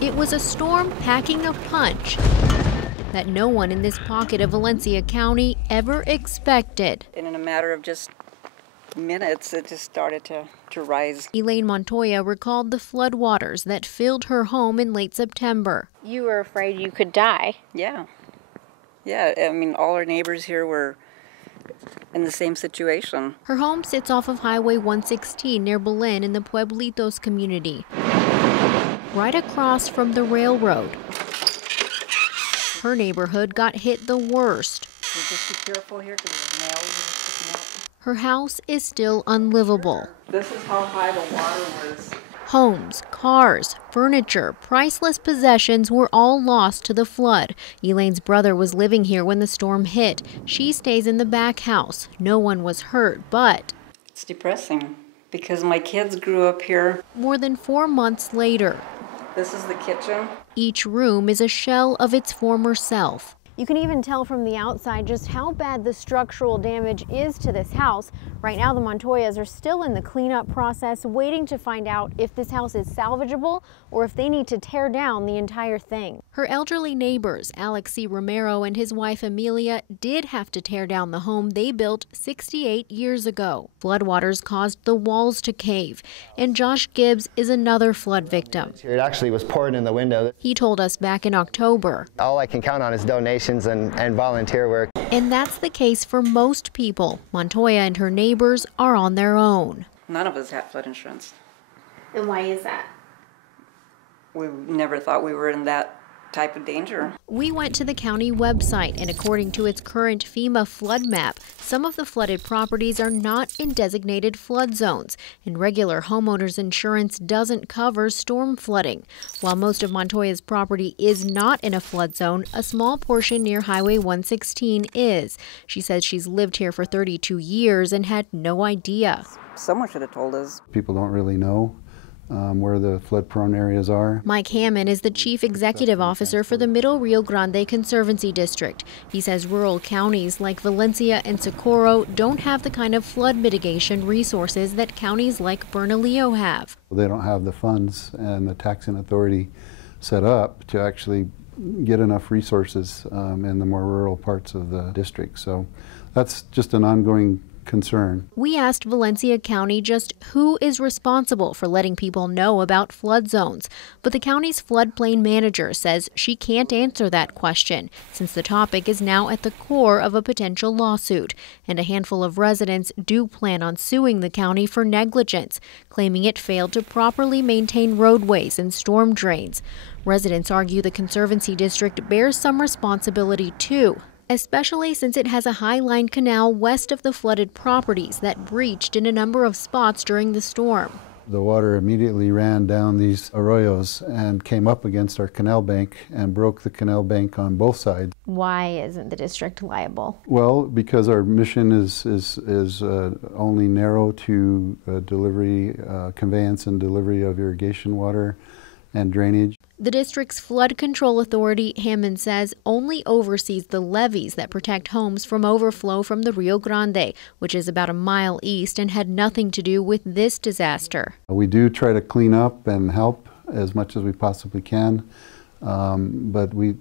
It was a storm packing a punch that no one in this pocket of Valencia County ever expected. And in a matter of just minutes, it just started to rise. Elaine Montoya recalled the floodwaters that filled her home in late September. You were afraid you could die. Yeah. Yeah, I mean, all our neighbors here were in the same situation. Her home sits off of Highway 116 near Belen in the Pueblitos community, right across from the railroad. Her neighborhood got hit the worst. So just be careful here because there's nails sticking out. Her house is still unlivable. This is how high the water was. Homes, cars, furniture, priceless possessions were all lost to the flood. Elaine's brother was living here when the storm hit. She stays in the back house. No one was hurt, but it's depressing because my kids grew up here. More than 4 months later, this is the kitchen. Each room is a shell of its former self. You can even tell from the outside just how bad the structural damage is to this house. Right now, the Montoyas are still in the cleanup process, waiting to find out if this house is salvageable or if they need to tear down the entire thing. Her elderly neighbors, Alex C. Romero and his wife Amelia, did have to tear down the home they built 68 years ago. Floodwaters caused the walls to cave, and Josh Gibbs is another flood victim. It actually was pouring in the window. He told us back in October. All I can count on is donations and volunteer work. And that's the case for most people. Montoya and her neighbors are on their own. None of us had flood insurance. And why is that? We never thought we were in that type of danger. We went to the county website, and according to its current FEMA flood map, some of the flooded properties are not in designated flood zones, and regular homeowners insurance doesn't cover storm flooding. While most of Montoya's property is not in a flood zone, a small portion near Highway 116 is. She says she's lived here for 32 years and had no idea. Someone should have told us. People don't really know where the flood-prone areas are. Mike Hammond is the chief executive officer for the Middle Rio Grande Conservancy District. He says rural counties like Valencia and Socorro don't have the kind of flood mitigation resources that counties like Bernalillo have. They don't have the funds and the taxing authority set up to actually get enough resources in the more rural parts of the district. So that's just an ongoing concern. We asked Valencia County just who is responsible for letting people know about flood zones, but the county's floodplain manager says she can't answer that question since the topic is now at the core of a potential lawsuit, and a handful of residents do plan on suing the county for negligence, claiming it failed to properly maintain roadways and storm drains. Residents argue the Conservancy District bears some responsibility too, especially since it has a high-line canal west of the flooded properties that breached in a number of spots during the storm. The water immediately ran down these arroyos and came up against our canal bank and broke the canal bank on both sides. Why isn't the district liable? Well, because our mission is only narrow to delivery, conveyance and delivery of irrigation water and drainage. The district's flood control authority, Hammond says, only oversees the levees that protect homes from overflow from the Rio Grande, which is about a mile east and had nothing to do with this disaster. We do try to clean up and help as much as we possibly can, but we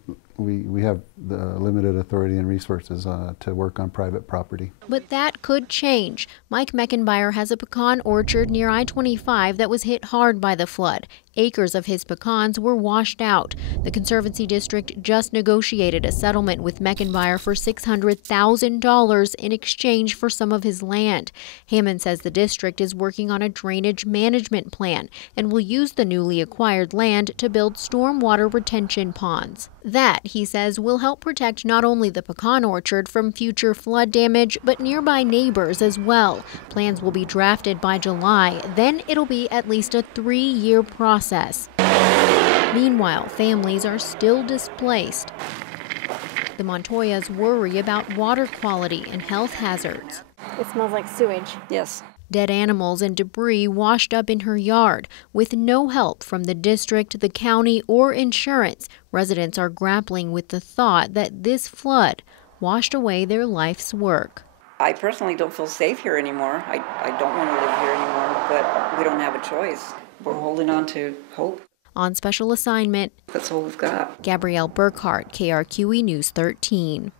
have the limited authority and resources to work on private property. But that could change. Mike Meckenbauer has a pecan orchard near I-25 that was hit hard by the flood. Acres of his pecans were washed out. The Conservancy District just negotiated a settlement with Meckenbauer for $600,000 in exchange for some of his land. Hammond says the district is working on a drainage management plan and will use the newly acquired land to build stormwater retention ponds. That, he says, will help protect not only the pecan orchard from future flood damage, but nearby neighbors as well. Plans will be drafted by July. Then it'll be at least a 3-year process. Meanwhile, families are still displaced. The Montoyas worry about water quality and health hazards. It smells like sewage. Yes. Dead animals and debris washed up in her yard. With no help from the district, the county, or insurance, residents are grappling with the thought that this flood washed away their life's work. I personally don't feel safe here anymore. I don't want to live here anymore, but we don't have a choice. We're holding on to hope. on special assignment. That's all we've got. Gabrielle Burkhart, KRQE News 13.